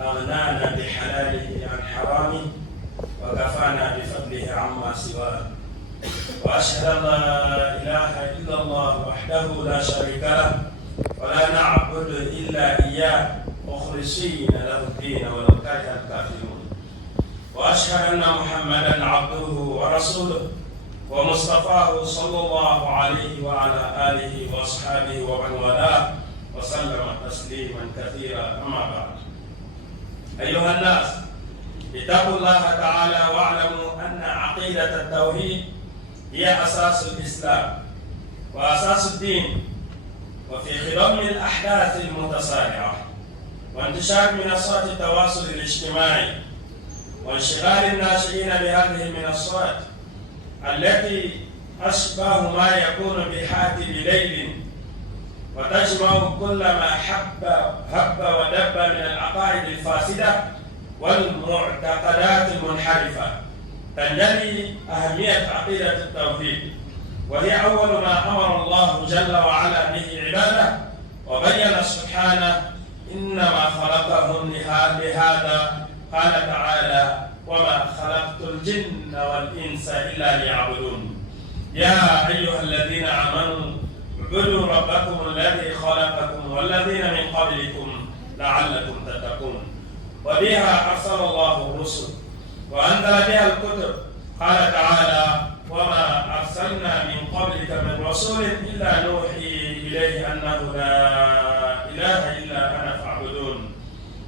أغنانا بحلاله عن حرامه وكفانا بفضله عما سواه. وأشهد أن لا إله إلا الله وحده لا شريك له ولا نعبد إلا إياه مخلصين له الدين ولو كره الكافرون. وأشهد أن محمدا عبده ورسوله ومصطفاه صلى الله عليه وعلى آله وأصحابه ومن والاه وسلم تسليما كثيرا. أما بعد، أيها الناس، اتقوا الله تعالى واعلموا أن عقيدة التوحيد هي أساس الإسلام وأساس الدين. وفي خضم الأحداث المتسارعة وانتشار منصات التواصل الاجتماعي وانشغال الناشئين بهذه المنصات التي أشبه ما يكون بحاتم ليل وتجمع كل ما هب ودب من العقائد الفاسدة والمعتقدات المنحرفة، تنجلي أهمية عقيدة التوحيد، وهي أول ما أمر الله جل وعلا به عباده، وبين سبحانه إنما خلقهم لهذا. قال تعالى: وما خلقت الجن والإنس إلا ليعبدون. يا أيها الذين آمنوا اعبدوا ربكم الذي خلقكم والذين من قبلكم لعلكم تتقون. وبها أرسل الله الرسل وأنزل بها الكتب. قال تعالى: وما أرسلنا من قبلك من رسول إلا نوحي إليه أنه لا إله إلا أنا فاعبدون.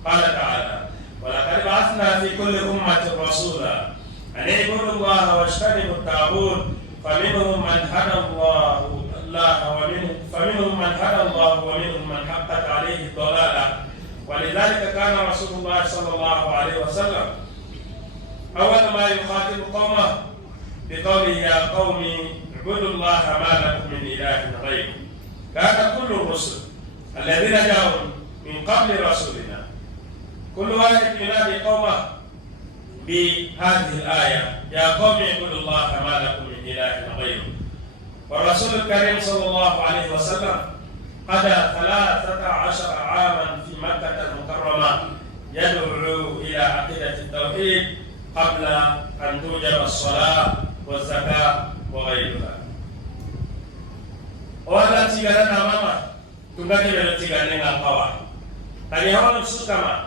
قال تعالى: ولقد بعثنا في كل أمة رسولا أن اعبدوا الله واجتنبوا الطاغوت فمنهم من هدى الله ومنهم من حقت عليه الضلالة. ولذلك كان رسول الله صلى الله عليه وسلم أول ما يخاطب قومه بقوله: يا قوم اعبدوا الله ما لكم من إله غيره. كان كل الرسل الذين جاءوا من قبل رسولنا كل واحد ينادي قومه بهذه الآية: يا قوم اعبدوا الله ما لكم من إله غيره. والرسول الكريم صلى الله عليه وسلم قضى 13 عاما في مكة المكرمة يدعو إلى عقيدة التوحيد قبل أن توجب الصلاة والزكاة وغيرها. وهذا تيغانا ماما تنبغي من تيغانا قوى تاني هون سكما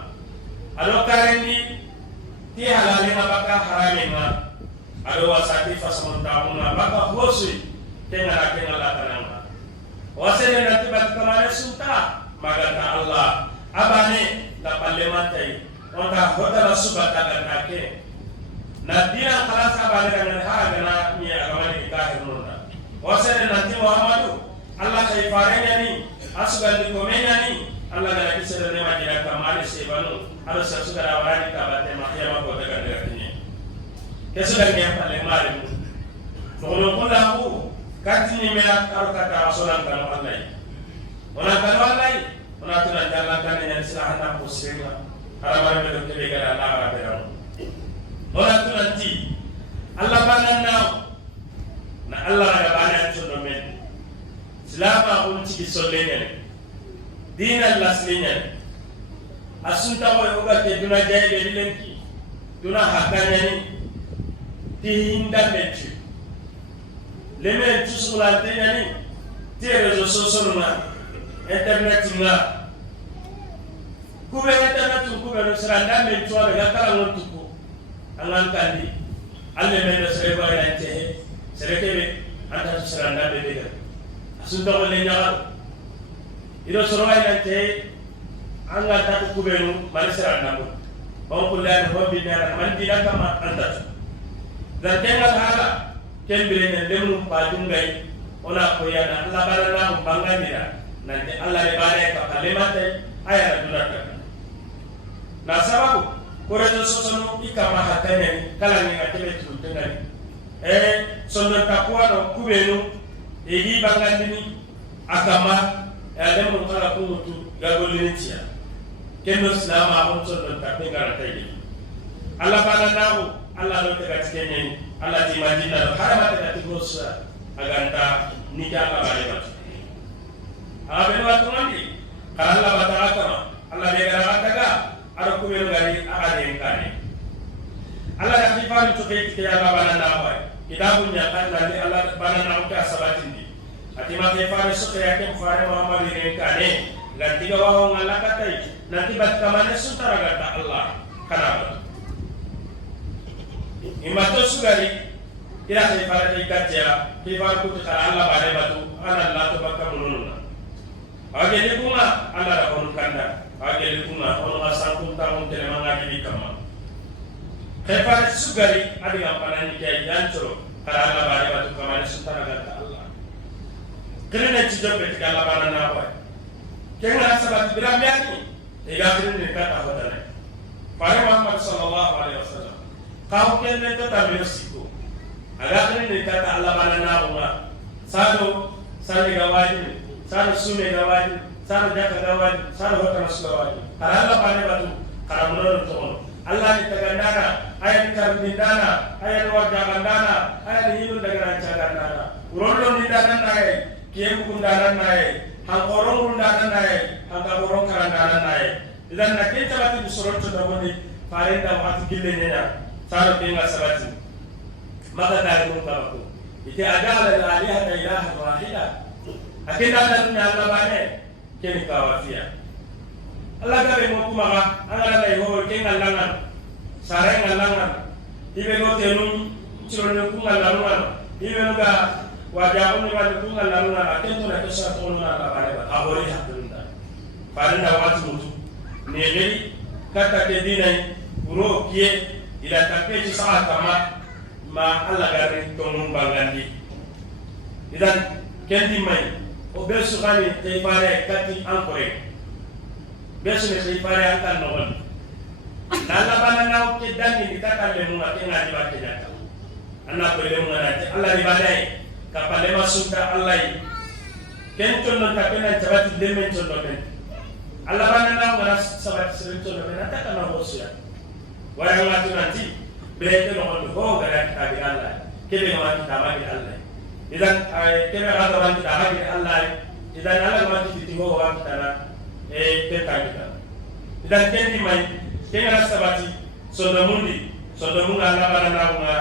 أدو كارندي تي حلالنا بكا حرامنا أدو وساتي فسمنتاهنا بكا خوصي تنغرا كنغلا تنغا وسيلنا تبات كمانا سلطة مغانا الله أباني لبالمانتاي وانتا هدى لسوبتا غناكي نبينا خلاص أباني غناها مي أغماني كاهرنا وسيلنا نتي محمد الله خيفاريني أسغل لكميني Allah gana kisa da nema jira kamar sai banu har sai su da wani ka ba ta mahiyama ko daga daga kesu da ne falle mare mu to no kula ku katini me aro ka ta rasulullah kan Allah ona kan Allah ona tuna jalla kan ne sila hana muslimna haramare me do ke ga Allah ra be ro ona tuna ti Allah banana na Allah ga bana to men silama un ci sollene dina laslinya asunta ko yoga te duna jay be lenki duna hakanya ni tinda mechu leme tusula tenya ni te rezo sosoro na internet na kube internet kube no sranda me chwa ga kala no tuko anan kandi alle me no sreba ya te serekebe anta sranda be de asunta ko lenya ido soroway nante anga ta kubenu malisara namu bon kullani ho bi nera man dina kama anta dan tengal hala kembere ne lemu pa dungay ona ko yana Allah barana mu banganira nante Allah le bare ka kalimate aya dunata na sababu korejo sosono ikama hatane kala ni ngatebe tutengani sondo takwa no kubenu egi bangandini akama Adam mengkala kutu gagolinia, kendo selama muncul dan tak dengar tadi. Allah pada tahu, Allah lo tegas kenyan, Allah di Madinah, haramat tidak terus agar tak nikah apa balik. Apa yang waktu nanti? Kalau Allah batal agama, Allah berkata ada kubur faru to ke Allah banana wa kitabun ya kan nanti Allah banana ka sabatindi ati ma ke faru so ke yake faru Muhammad ne kane ganti ga wa ngala katai nanti bat kamane sutara gata Allah kana imato sugari kira ke faru ke katya ke faru ko ta Allah bane batu ana Allah to bakka mununa agele kuma Allah da kon kanda agele kuma on asanku ta on tele manga di kama Kefar sugari adi ngampana kai jancro kara Allah bari batu kamane sutara gata Allah kene ci jobbe ti Allah bana na wa kenga sabat biramiani e ga kene kata hodane pare Muhammad sallallahu alaihi wasallam kaw kene to tabe siko aga kene kata Allah bana na wa sado sale gawaji sado sume gawaji sado jaka gawaji sado hota nasgawaji kara Allah bari batu kara muno to Allah ni tagandana ayat karbindana ayat wajagandana ayat hilu dagaran cagandana urondo ni danan nae kiemu kundanan nae hangkorong kundanan nae hangkaborong karandanan nae idan nakin cabati busurot codaboni farenda waktu gilenya saro pinga sabati maka dari mungkabaku ite ada ala alihata ilaha wahida akinda ala dunia Allah bane kini kawafia Allah gabe mo kumaga angala dai ho ke ngalangan sare ngalangan ibe go tenum chirone ku ngalangan ibe ga wajah ni wajah ku ngalangan akentu na kesa to na la bare ba abori hakunda bare na watu mutu nege kata ke dinai uro kie ila takeji saat kama ma Allah gabe to mun bangandi idan kendi mai o besu kali te bare kati ankore besu ne pare antan nobon nalla banana ke danni di takalle mun ake ngadi bakke jaka anna ko le mun ngati Allah di badai kapale masunta Allah ken tonno takena jabati lemen tonno ben Allah banana ngara sabat sere tonno ben ataka na hosia wara ngati nanti bete no ho gara tabi Allah kebe ngati tabi Allah idan kebe ngati tabi Allah idan Allah ngati titiho wa kitana kekakita idan kendi mai kenga sabati sodomundi sodomunga ngabana naunga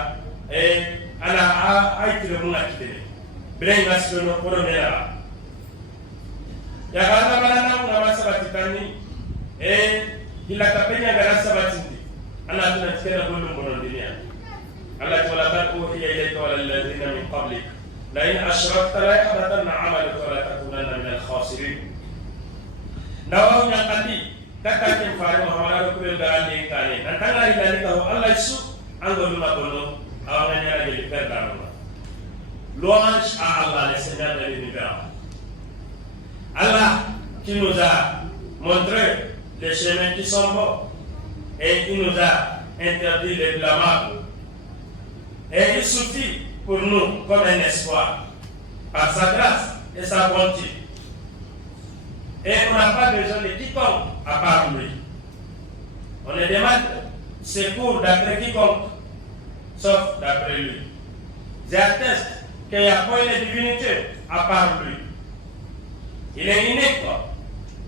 ana aitire munga kitene brenga sidono kodo nera ya kana bana naunga masabati tani ila kapenya gara sabati ndi ana tuna tikena bondo bono dunia Allah ta'ala qala hiya ilayka wal ladina min qablik la in ashrakta la yahbatanna 'amaluka wa la takunanna min al-khasirin nawa nya kandi kata ken faare Muhammad ko be gaande kane nan tanga ila ka Allah su ango luma bono awanga nya ge perdano louange à Allah le Seigneur de l'univers Allah qui nous a montré les chemins qui sont bons et qui nous a interdit les blâmables et il suffit pour nous comme un espoir par sa grâce et sa bonté. Et on n'a pas besoin de quiconque à part lui. On ne demande secours d'après quiconque, sauf d'après lui. J'atteste qu'il n'y a pas une divinité à part lui. Il est unique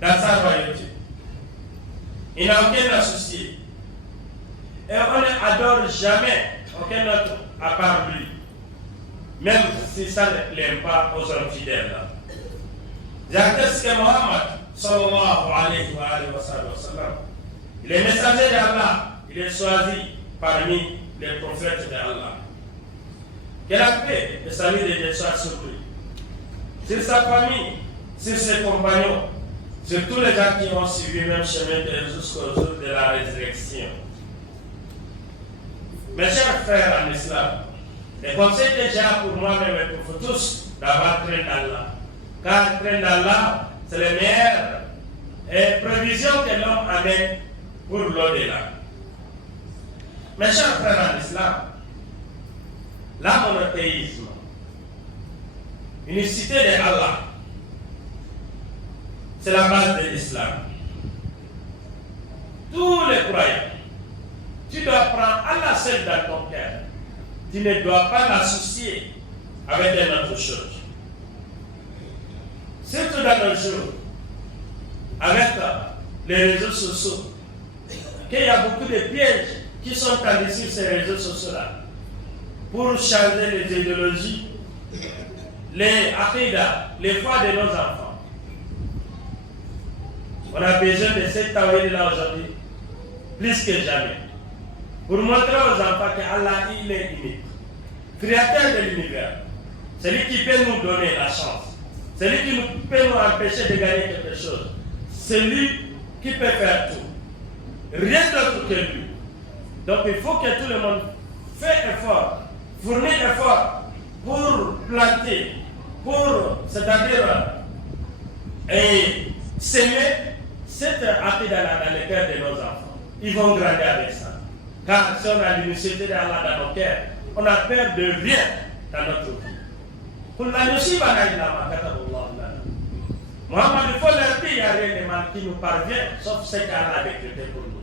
dans sa royauté. Il n'a aucun associé. Et on n'adore jamais aucun autre à part lui. Même si ça ne plaît pas aux hommes fidèles. J'atteste que Mohammed, sallallahu alayhi wa sallam, il est messager d'Allah, il est choisi parmi les prophètes d'Allah. Que la paix et salut de Dieu soit sur lui, sur sa famille, sur ses compagnons, sur tous les gens qui ont suivi le même chemin jusqu'au jour de la résurrection. Mes chers frères en islam, les conseils déjà pour moi-même et pour vous tous d'avoir craint d'Allah. Car craint d'Allah, c'est la meilleure prévision que l'homme amène pour l'au-delà. Mes chers frères en islam, la monothéisme, unicité de Allah, c'est la base de l'islam. Tous les croyants, tu dois prendre Allah seul dans ton cœur. Tu ne dois pas l'associer avec une autre chose. Surtout dans nos jours, avec les réseaux sociaux, qu'il y a beaucoup de pièges qui sont tendus sur ces réseaux sociaux-là pour changer les idéologies, les aqidas, les foi de nos enfants. On a besoin de cette tawhid-là aujourd'hui, plus que jamais, pour montrer aux enfants qu'Allah, il est unique, créateur de l'univers, celui qui peut nous donner la chance, celui qui peut nous empêcher de gagner quelque chose, celui qui peut faire tout, rien d'autre que lui. Donc il faut que tout le monde fasse effort, fournisse effort pour planter, pour, c'est-à-dire, et s'aimer cette aqidah dans les cœurs de nos enfants. Ils vont grandir avec ça. Car si on a l'unicité d'Allah dans nos cœurs, on n'a peur de rien dans notre vie. Mohamed, il faut leur dire qu'il n'y a rien de mal qui nous parvient, sauf ce qu'Allah a décrété pour nous.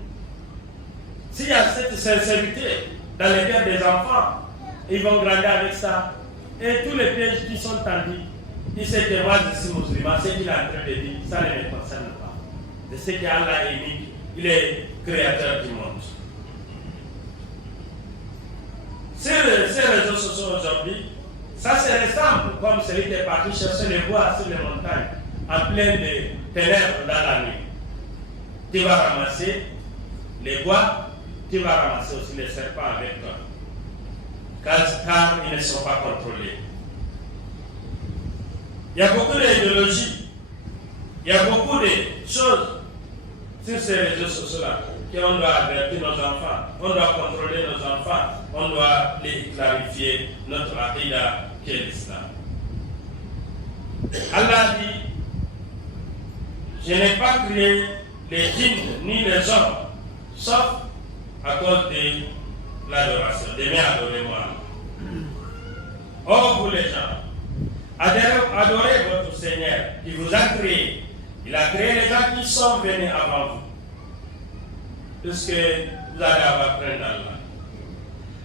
S'il y a cette sincérité dans les cœurs des enfants, ils vont grandir avec ça. Et tous les pièges qui sont tendus, ils savent que moi je suis musulman, ce qu'il est en train de dire, ça ne me concerne pas. Je sais qu'Allah est unique, il est créateur du monde. Sur ces réseaux sociaux aujourd'hui, ça se ressemble comme celui qui est parti chercher les bois sur les montagnes en pleine ténèbres dans la nuit. Tu vas ramasser les bois, tu vas ramasser aussi les serpents avec toi. Car ils ne sont pas contrôlés. Il y a beaucoup d'idéologies, il y a beaucoup de choses sur ces réseaux sociaux-là qu'on doit avertir nos enfants, on doit contrôler nos enfants, on doit les clarifier notre aqidah qui est l'islam. Allah dit, je n'ai pas créé les djinns ni les hommes, sauf à cause de l'adoration. Demain, adorez-moi. Oh, vous les gens, adorez votre Seigneur qui vous a créé. Il a créé les gens qui sont venus avant vous. Puisque vous allez avoir crainte d'Allah.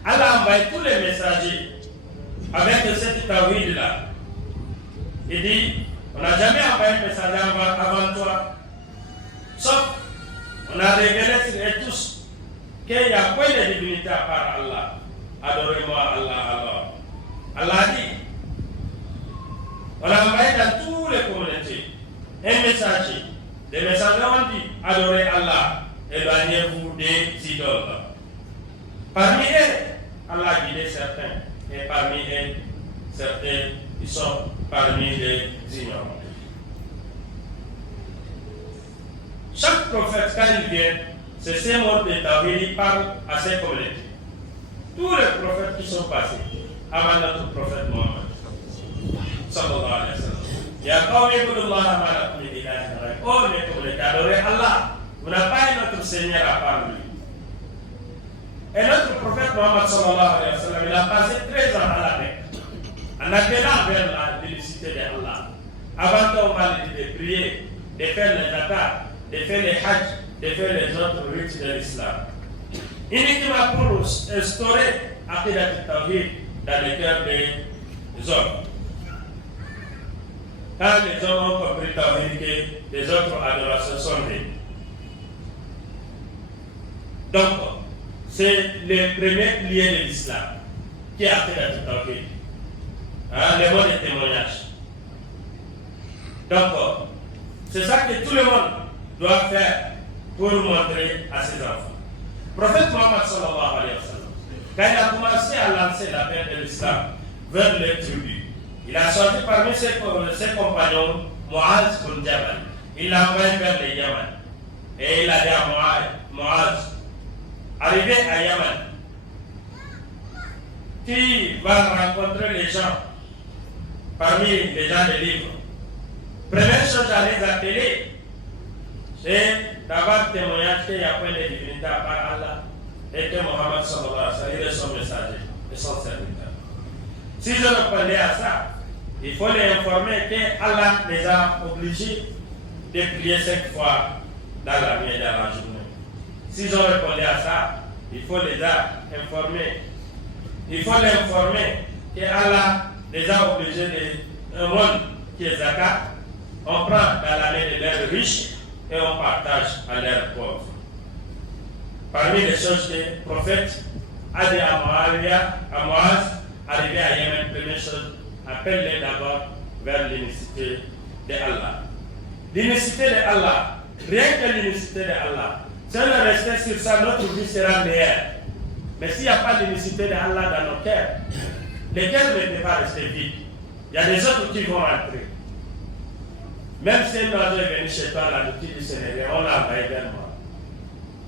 Allah a envoyé tous les messagers avec cette tawhid-là. Il dit, on n'a jamais envoyé un messager avant toi. Sauf, on a révélé sur eux tous qu'il n'y a point de divinité à part Allah. Adorez-moi Allah alors. Allah dit, on a envoyé dans toutes les communautés un messager. Les messagers ont dit, adorez Allah, éloignez-vous des idoles. Parmi eux, Allah a guidé certains, et parmi eux, certains, ils sont parmi les ignorants. Chaque prophète, quand il vient, c'est ces mots de Tawhid, il parle à ses communautés. Tous les prophètes qui sont passés avant notre prophète Mohammed, sallallahu alayhi wa sallam. Ya qawmi ibudullah ma lakum min ilahin ghayruh. Oh mes communautés, adorez Allah. Vous n'avez pas un autre Seigneur à part lui. Et notre prophète Mohammed sallallahu alayhi wa sallam, il a passé 13 ans à la Mecque, en appelant vers la félicité d'Allah. Avant qu'on parle de prier, de faire les zakat, de faire les hajj, de faire les autres rites de l'islam. Uniquement pour instaurer Aqidat al-Tawhid dans le cœur des hommes. Quand les hommes ont compris Tawhid que les autres adorations sont vraies. Donc, c'est le premier pilier de l'islam qui est Aqidat al-Tawhid. Les mots de témoignage. Donc, c'est ça que tout le monde doit faire pour montrer à ses enfants. Le prophète Mohammed sallallahu alayhi wa sallam, quand il a commencé à lancer l'appel de l'islam vers les tribus, il a sorti parmi ses compagnons Muaz bin Jabal. Il l'a envoyé vers les Yaman. Et il a dit à Muaz, arrivé à Yaman, tu vas rencontrer les gens parmi les gens des livres. Première chose à les appeler, c'est d'avoir témoignage qu'il n'y a point de divinité à part Allah et que Mohammed sallallahu alayhi wa sallam est son messager et son serviteur. Si je répondais à ça, il faut les informer que Allah les a obligés de prier 5 fois dans la nuit et dans la journée. Si je répondais à ça, il faut les informer. Il faut les informer que Allah les a obligés de un monde qui est zakat. On prend dans la main de leurs riches et on partage à leurs pauvres. Parmi les choses que le prophète a dit à Moaz, arrivé à Yémen, première chose, appelle-les d'abord vers l'unicité de Allah. L'unicité de Allah, rien que l'unicité de Allah. Si on est resté sur ça, notre vie sera meilleure. Mais s'il n'y a pas l'unicité de Allah dans nos cœurs, les cœurs ne peuvent pas rester vides. Il y a des autres qui vont rentrer. Même si un oiseau est venu chez toi, là, le petit du Sénégal, on l'a envahi également.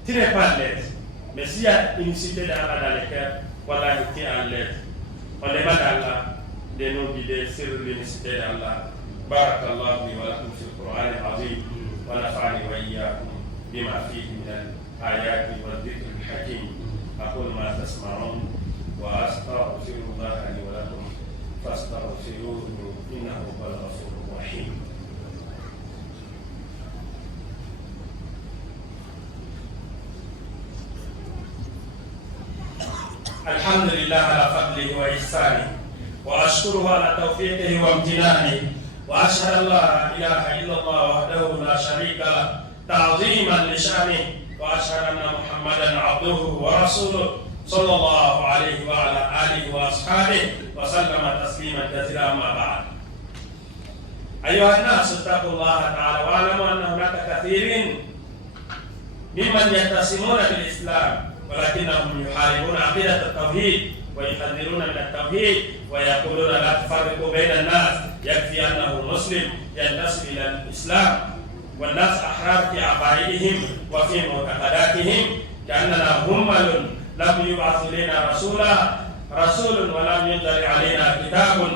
Tu n'es pas à l'aise. Mais s'il y a l'unicité d'Allah dans les cœurs, voilà, tu es à l'aise. On demande à Allah de nous guider sur l'unicité d'Allah. Barakallahu li wa lakum fil Qur'an al-azim wa nafa'ani wa iyyakum bima fihi min al-ayati wa dhikr al-hakim. أقول ما تسمعون وأستغفر الله لي ولكم فاستغفروه إنه هو الغفور الرحيم. الحمد لله على فضله وإحسانه وأشكره على توفيقه وامتنانه وأشهد أن لا إله إلا الله وحده لا شريك له تعظيما لشأنه وأشهد أن محمدا عبده ورسوله صلى الله عليه وعلى آله وأصحابه وسلم تسليما كثيرا. أما بعد، أيها الناس اتقوا الله تعالى واعلموا أن هناك كثيرين ممن يتسمون بالإسلام ولكنهم يحاربون عقيدة التوحيد ويحذرون من التوحيد ويقولون لا تفرقوا بين الناس، يكفي أنه مسلم ينتسب إلى الإسلام والناس أحرار في عقائدهم وفي معتقداتهم، كأننا همل لم يبعث إلينا رسول ولم ينزل علينا كتاب،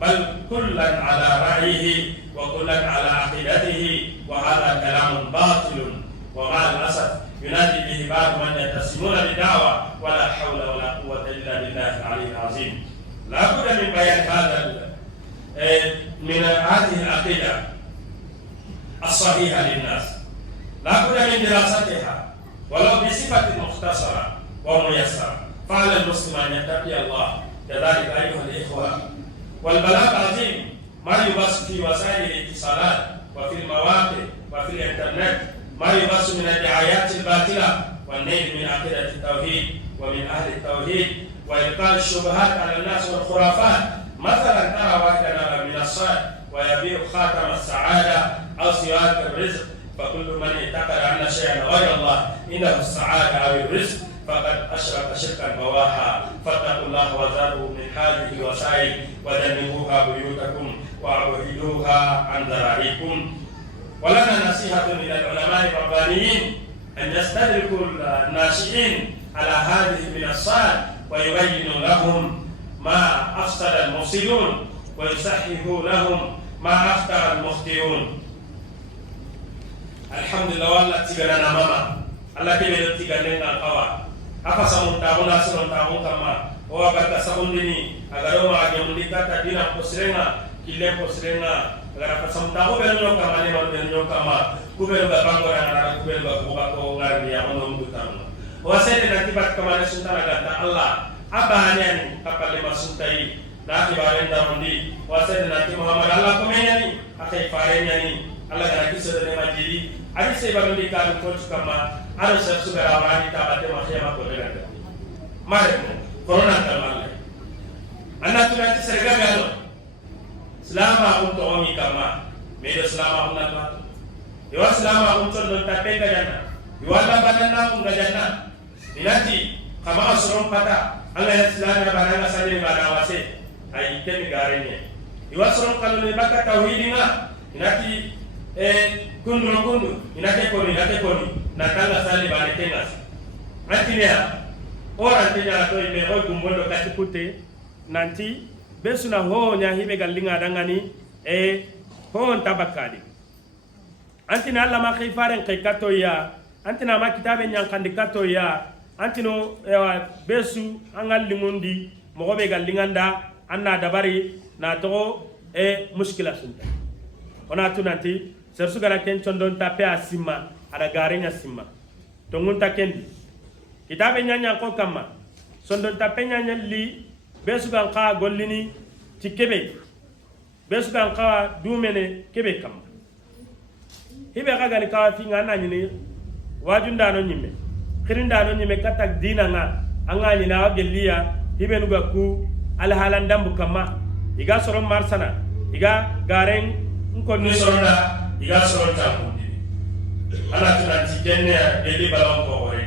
بل كلا على رأيه وكلا على عقيدته، وهذا كلام باطل ومع الأسف ينادي به بعض من يتسمون بالدعوة ولا حول ولا قوة إلا بالله العلي العظيم. لا بد من بيان هذه العقيدة الصحيحة للناس، لا بد من دراستها ولو بصفة مختصرة وميسرة. فعلى المسلم أن يتقي الله. كذلك أيها الإخوة، والبلاغ عظيم ما يبث في وسائل الاتصالات وفي المواقع وفي الإنترنت، ما يبث من الدعايات الباطلة والنيل من عقيدة التوحيد ومن أهل التوحيد وإلقاء الشبهات على الناس والخرافات. مثلا ترى واحدا على المنصات ويبيع خاتم السعادة أو سواك الرزق، فكل من اعتقد أن شيئا غير الله إنه السعادة أو الرزق فقد أشرك شركا بواحا. فاتقوا الله وذروا من هذه الوسائل وجنبوها بيوتكم وأبعدوها عن ذراريكم. ولنا نصيحة إلى العلماء الربانيين أن يستدركوا الناشئين على هذه المنصات ويبينوا لهم ما أفسد المفسدون ويصححوا لهم ما أخطأ المخطئون. الحمد لله والله تيغانا ماما الله كبير تيغانا قوا أفسمون تاغونا سنون تاغون كما وابتا سموندني أغاروما أجموني كاتا دينا بسرنا كيلين بسرنا gara pasam tahu bel nyoka mane mal bel nyoka ma kubel ba bangora ngara kubel ba ko ngari ya ono mbutan wasete nanti bat kamane suntana ganta Allah abane ani kapale masuntai na kibaren da mundi wasete nanti Muhammad Allah komeni akai farenya ni Allah gara kiso de majiri ari se ba mundi ka ko kama aro sa sugara wani ta bate ma khiyama ko de ganta mare corona kalmalle anna tunati serga galo selama untuk orang kama media selama orang nak Iwa selama untuk don tapenga jana iwa labana unga jana inati kama asron pata anga ya selama baranga sale bana wase ai ken garenya iwa asron kalau ne baka tauhidinga inati kundu inati koni nakanga sale bana kengas antinya ora tinya to ibe o gumbondo katikute nanti besuna ho nya hibe gallinga dangani ho tabakadi antina alla ma khifaren kato ya antina ma kitabe nyang kandi kato ya antino besu angal limundi mo be gallinganda anna dabari na to muskila sunta ona tunanti sersu gara ken chondon tape asimma ada garenya simma to ngunta kendi kitabe nyanya ko kama sondon tape nyanya li besu kan ka gollini ti kebe besu kan ka dumene kebe kam hibe ka gani ka fi ngana nyini wajunda no nyimme khirinda no nyime katak dina nga anga ni na gelliya hibenu ga ku al halandam bukama iga soron marsana iga garen ko ni sorona iga soron tambu ana tunanti jenne gelli balon ko hore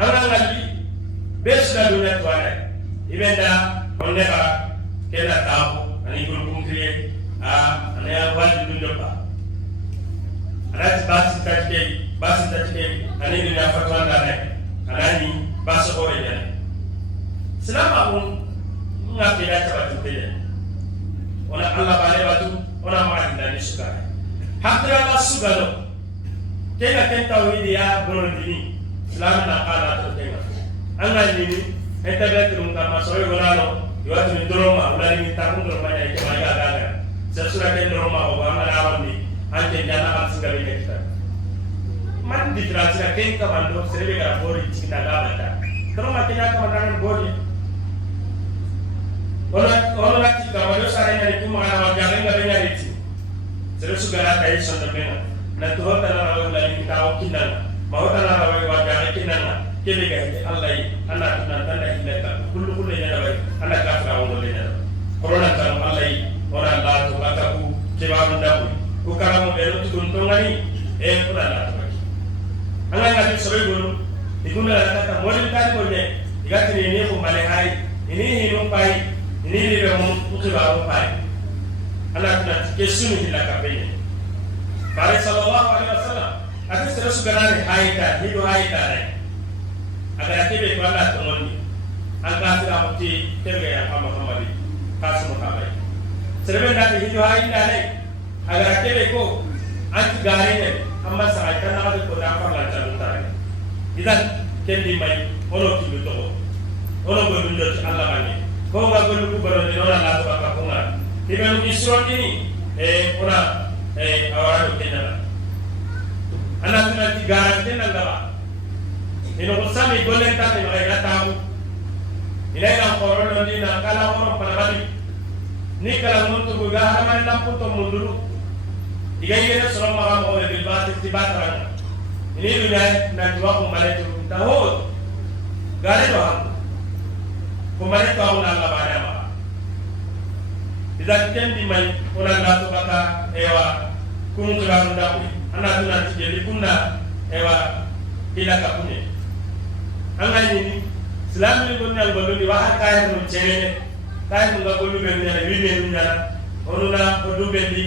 ana ngali besda dunya twana ibenda onne ba kena tabu ani gurkum kriye ana ya wadi dunya ba ana basi tajke ani dunya fatwa ndane anani basi hore ne selama ngapi da tabatu pele ona Allah bale batu ona ma ndani suka hakra la sugalo kena ken tawhid ya bolondini selama na kala to kenga anga nini etabe tum kama soy golano yoatu ni doroma ulani ni takun doroma ya ke maya gaga sesura ken doroma o anga awandi ante jana kan singa be kita man di transira ken kamando serebe ga bori tinda ga bata doroma kenya kamandan bori ona ti kamando sare ni kuma ana wa gaga ga be nyari ti seresu gara tai sonda bena na to hota na wa ulani ta o kinana mawata na rawa wa gaga kinana kebe ga Allah yi Allah tuna tanda hilaka kullu ya rawa Allah ka fara wono le na corona kan Allah yi ora Allah to aka ku kebaru ndabu ku karamu be no tudun to ngani e kula la to Allah ngati sobe gonu ikuna la ta modin ta ko ne igati ne ko male hai ini hinu pai ini le mo ku kebaru pai Allah tuna kesunu hilaka be ne bare sallallahu alaihi wasallam ati terus ganare haita hidu haita ne agar kebe ko Allah to monni an ka sira muti kebe ya Muhammad kasu mukabai serbe da hidu haita ne agar kebe ko an gare ne amma sa kan na ko da fa la ta tare idan kendi mai ono ki to ono go dundo Allah bani ko ga go ku baro ne ona la to ka ko ngara ibenu isro ni ona awara kenala ana tuna ti garante na ngaba ino ko sami golen ta ni ga tabu ila ina korolo ni na kala ono pana bali ni kala muntu ga harama na puto munduru diga yene solo ma mo be bati ti batara ini dunya na tuwa ko male tu taho gare do ha ko male to ona la bana ma idan kendi mai ona na to baka ewa kunu ga nda ku ana tuna tijeli kunna ewa ila kapune anga ni islam ni gonna ngoloni wa hakaya no chere tay mo ngoloni be ne wibe ni nyala onuna odumbe ni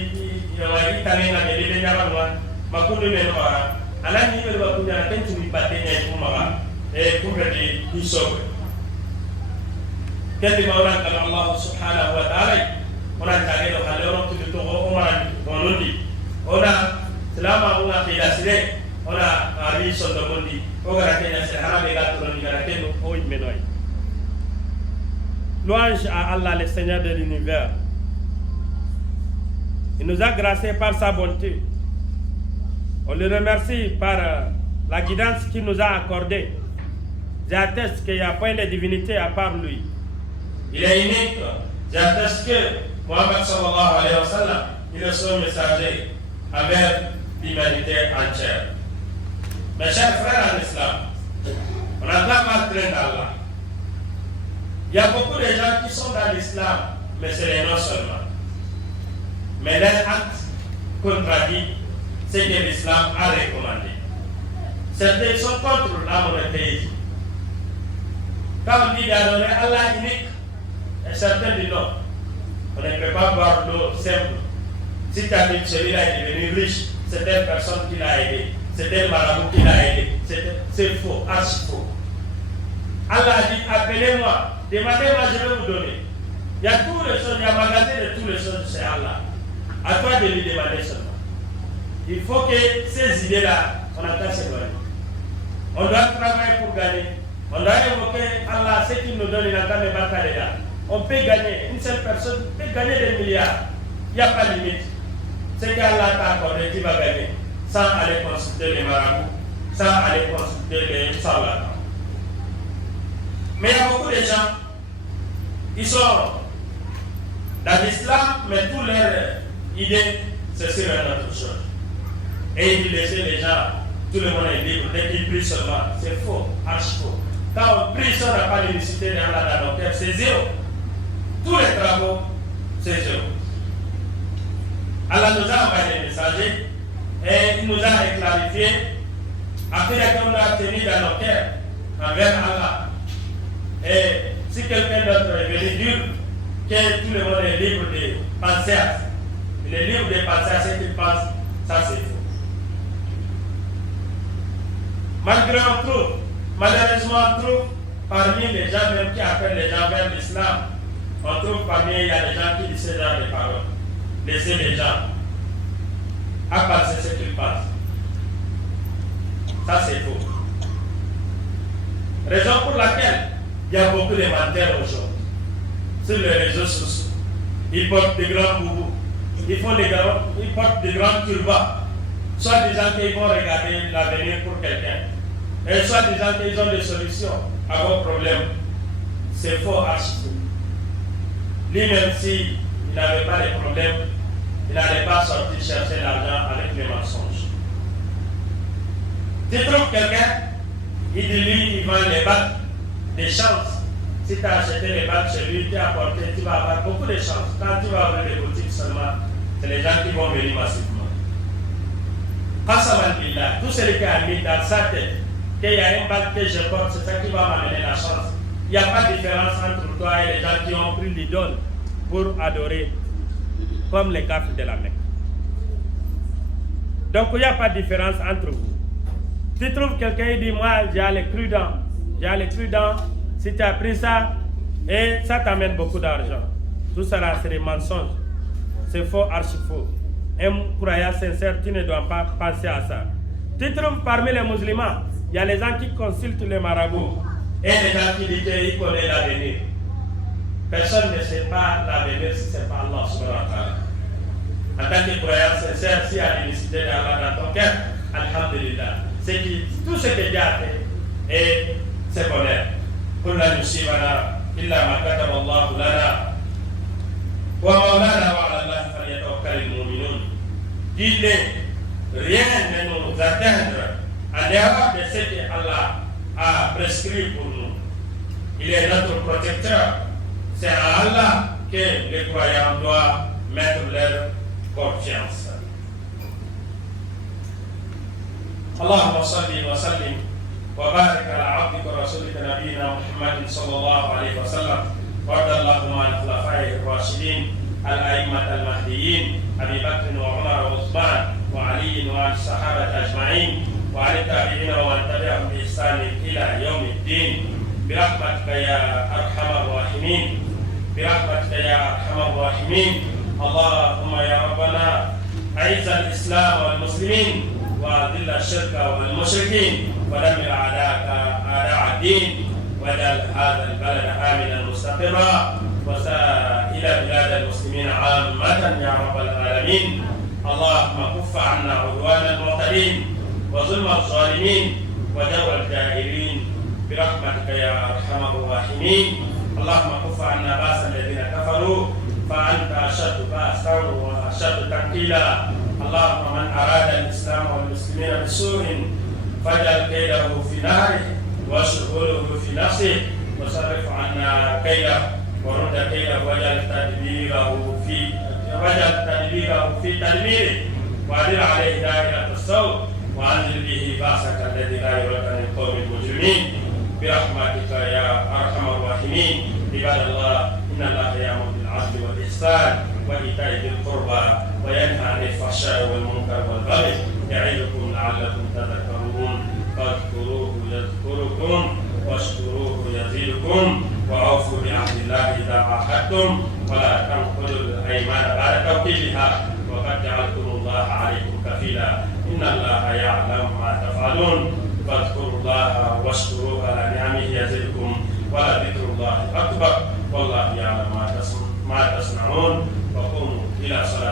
ewa itane na be be nyaba wa makundu ne no wa ala ni be ba kunya tentu ni batte ne kuma ba kumbe di isobe kendi mawlan kan Allah subhanahu wa ta'ala ona tagelo halero to o onondi ona selama bunga kila sire ona ari sondo bondi o gara kenya se harabe ga to ni gara kenu o imenoy. Louange à Allah le Seigneur de l'univers. Il nous a gracés par sa bonté. On le remercie par la guidance qu'il nous a accordée. J'atteste qu'il n'y a point de divinité à part lui. Il est unique. J'atteste que Mohammed sallallahu alayhi wa sallam, il est son messager avec l'humanité entière. Mes chers frères en islam, on n'a pas mal train d'Allah. Il y a beaucoup de gens qui sont dans l'islam, mais c'est les noms seulement. Mais leurs actes contradisent ce que l'islam a recommandé. Certains sont contre la monothéisme. Quand on dit d'adorer Allah unique, et certains disent non. On ne peut pas boire l'eau simple. Si tu as dit que celui-là est devenu riche, c'est telle personne qui l'a aidé, c'est tel marabout qui l'a aidé. C'est faux, archi faux. Allah a dit, appelez-moi, demandez-moi, je vais vous donner. Il y a toutes les choses, il y a magasin de toutes les choses, c'est Allah. À toi de lui demander seulement. Il faut que ces idées-là, on entend s'éloigner. On doit travailler pour gagner. On doit évoquer Allah, ce qu'il nous donne, il entend les batailles là. On peut gagner, une seule personne peut gagner des milliards. Il n'y a pas de limite. Ce qu'Allah t'a accordé, tu vas gagner. Sans aller consulter les marabouts, sans aller consulter les charlatans. Mais il y a beaucoup de gens, ils sont dans l'islam, mais toutes leurs idées, c'est sur une autre chose. Et ils laissent les gens tout le monde est libre dès qu'il prie seulement. C'est faux, archi faux. Quand on prie, si on n'a pas l'unicité dans nos cœurs, c'est zéro. Tous les travaux, c'est zéro. Allah nous a envoyé des messagers et il nous a clarifié après qu'on a tenu dans nos cœurs envers Allah. Et si quelqu'un d'autre est venu dire que tout le monde est libre de penser à ça, il est libre de penser à ce qu'il pense, ça c'est faux. Malheureusement, on trouve parmi les gens même qui appellent les gens vers l'islam, on trouve parmi eux, il y a des gens qui disent ce genre de paroles. Laissez les gens à penser ce qu'ils pensent. Ça c'est faux. Raison pour laquelle il y a beaucoup de menteurs aujourd'hui sur les réseaux sociaux. Ils portent des grands boubous, ils portent des grands turbans, soit disant qu'ils vont regarder l'avenir pour quelqu'un, et soit disant qu'ils ont des solutions à vos problèmes. C'est faux, archi faux. Lui-même, s'il n'avait pas de problème, il n'allait pas sortir chercher l'argent avec les mensonges. Tu trouves quelqu'un, il dit lui, il vend les bacs, des chances. Si tu as acheté les bacs chez lui, tu as apporté, tu vas avoir beaucoup de chances. Quand tu vas ouvrir des boutiques seulement, c'est les gens qui vont venir massivement. Tout celui qui a mis dans sa tête qu'il y a un bac que je porte, c'est ça qui va m'amener la chance. Il n'y a pas de différence entre toi et les gens qui ont pris l'idole pour adorer, comme les kafirs de la Mecque. Donc il n'y a pas de différence entre vous. Tu trouves quelqu'un qui dit, moi j'ai les crues dents, si tu as pris ça, et ça t'amène beaucoup d'argent. Tout ça là, c'est des mensonges. C'est faux, archi faux. Un croyant sincère, tu ne dois pas penser à ça. Tu trouves parmi les musulmans, il y a les gens qui consultent les marabouts et les gens qui disent qu'ils connaissent l'avenir. Personne ne sait pas l'avenir si ce n'est pas Allah subhanahu wa ta'ala. En tant que croyant sincère, si il y a l'unicité d'Allah dans ton cœur, alhamdulillah. Tout ce que Dieu a fait et c'est bonheur. كل يصيبنا إلا ما كتب الله لنا ومولانا وعلى الله فليتوكل المؤمنون. Dis-les, rien ne nous atteindre en dehors de ce que Allah a prescrit pour nous. Il est notre protecteur. C'est à Allah que les croyants doivent mettre leur confiance. اللهم صل وسلم وبارك على عبدك ورسولك نبينا محمد صلى الله عليه وسلم وارض اللهم عن الخلفاء الراشدين الائمه المهديين ابي بكر وعمر وعثمان وعلي وعن الصحابه اجمعين وعن التابعين ومن تبعهم باحسان الى يوم الدين برحمتك يا ارحم الراحمين برحمتك يا ارحم الراحمين. اللهم يا ربنا اعز الاسلام والمسلمين وأذل الشرك والمشركين ودمر أعداءك أعداء الدين واجعل هذا البلد آمنا مستقرا وسائر بلاد المسلمين عامة يا رب العالمين. اللهم كف عنا عدوان المعتدين وظلم الظالمين وجور الجاهلين برحمتك يا أرحم الراحمين. اللهم كف عنا بأس الذين كفروا فأنت أشد بأسا وأشد تنكيلا. اللهم من أراد الإسلام والمسلمين بسوء فاجعل كيده في نهره واشغله في نفسه وصرف عنا كيده ورد كيده واجعل تدبيره في تدميره وأدر عليه دائرة السوء وأنزل به بأسك الذي لا يرد عن القوم المجرمين برحمتك يا أرحم الراحمين. عباد الله إن الله يأمر بالعدل والإحسان وإيتاء ذي القربى وينهى عن الفحشاء والمنكر والبغي يعظكم لعلكم تذكرون فاذكروه يذكركم واشكروه يزيدكم وأوفوا بعهد الله إذا عاهدتم ولا تنقضوا الأيمان بعد توكيدها وقد جعلتم الله عليكم كفيلا. إن الله يعلم ما تفعلون فاذكروا الله واشكروه على نعمه يزدكم ولذكر الله أكبر والله يعلم ما تصنعون وقوموا إلى صلاة